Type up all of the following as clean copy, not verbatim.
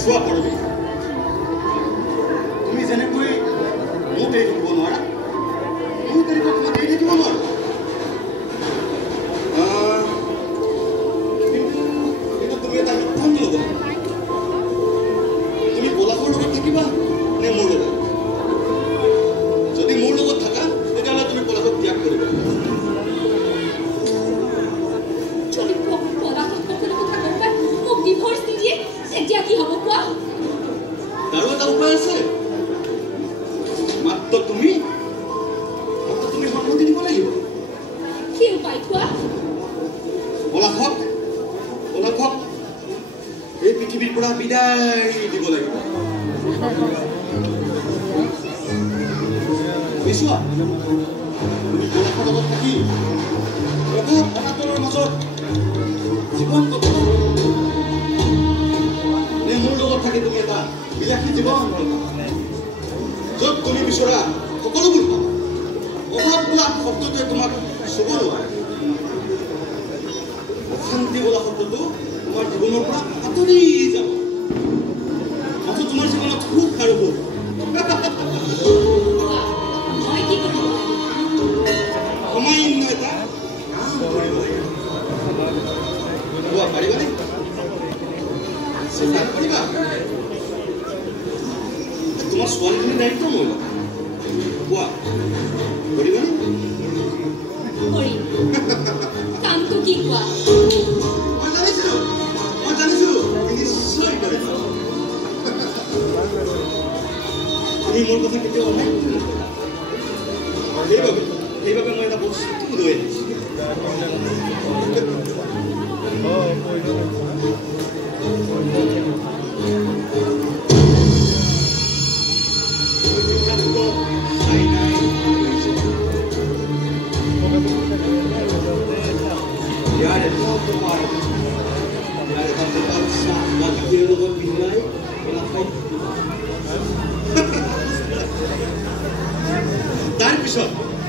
চোৱা পাৰবি তুমি যেনেকৈ মোক এৰি থাকিব নোৱাৰা মোৰ তেনেকৈ তোমাক এৰি থাকিব নোৱাৰো কিন্তু তুমি এটা সিদ্ধান্ত ল'ব তুমি পলাশৰ লগত থাকিবা নে মোৰ লগত যদি মোৰ লগত থাকা তেতিয়াহ'লে তুমি পলাশক ত্যাগ কৰিবা এতিয়া কি হ'ব কোৱা তাৰো এটা উপায় আছে মাত্ৰ তুমি সন্মতি দিব লাগিব কি উপায় কোৱা পলাশক এই পৃথিৱীৰ পৰা বিদায় দিব লাগিব বিচোৱা তুমি পলাশৰ লগত থাকি অনাতনৰ মাজত জীৱন কটাবা মোৰ লগত থাকি তুমি এটা বিলাসী জীৱন য'ত তুমি বিচৰা সকলোবোৰ পাবা অভাৱ বোলা শব্দটোৱে তোমাক চুব নোৱাৰে অশান্তি বোলা শব্দটো তোমাৰ জীৱনৰ পৰা আঁতৰি যাব মাথো তোমাৰ জীৱনত সুখ আৰু সুখ সামান্য এটা কাম কৰিব লাগিব কোৱা পাৰিবানে চিন্তা কৰিবা তোমাৰ ছোৱালীজনীৰ দায়িত্ব মই কোৱা কৰিবানে কামটো কি কোৱা মই জানিছো নিশ্চয় কৰিবা তুমি মোৰ কথা কেতিয়াও অন্যায় কৰি নকৰা সেইবাবে মই এটা বস্তু লৈ আহিছোঁ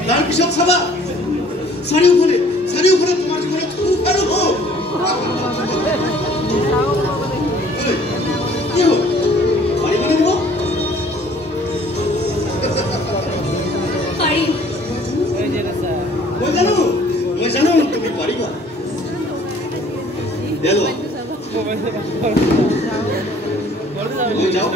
তাৰ পিছত চাবা চাৰিওফালে তোমাৰ জীৱনত সুখ আৰু সুখ কি হ'ল পাৰিবানে দিব মই জানো তুমি পাৰিবা মই যাওঁ